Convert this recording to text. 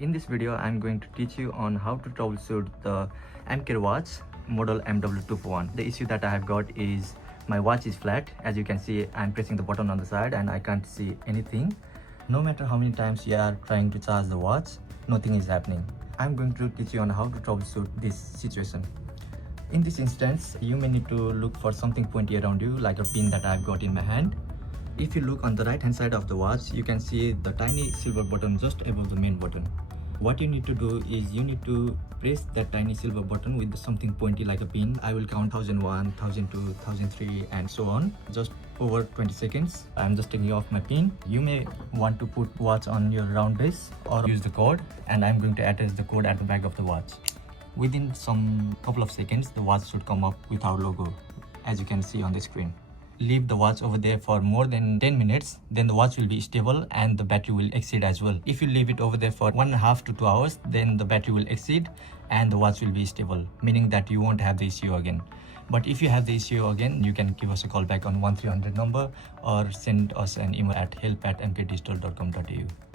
In this video, I'm going to teach you on how to troubleshoot the mCareWatch model MW241. The issue that I have got is my watch is flat. As you can see, I'm pressing the button on the side and I can't see anything. No matter how many times you are trying to charge the watch, nothing is happening. I'm going to teach you on how to troubleshoot this situation. In this instance, you may need to look for something pointy around you, like a pin that I've got in my hand. If you look on the right hand side of the watch, you can see the tiny silver button just above the main button. What you need to do is you need to press that tiny silver button with something pointy like a pin. I will count 1001, 1002, 1003 and so on, just over 20 seconds. I'm just taking off my pin. You may want to put watch on your round base or use the cord, and I'm going to attach the cord at the back of the watch. Within some couple of seconds, the watch should come up with our logo, as you can see on the screen. Leave the watch over there for more than 10 minutes, then the watch will be stable and the battery will exceed as well. If you leave it over there for 1.5 to 2 hours, then the battery will exceed and the watch will be stable, meaning that you won't have the issue again. But if you have the issue again, you can give us a call back on 1300 number or send us an email at help@mkdigital.com.au.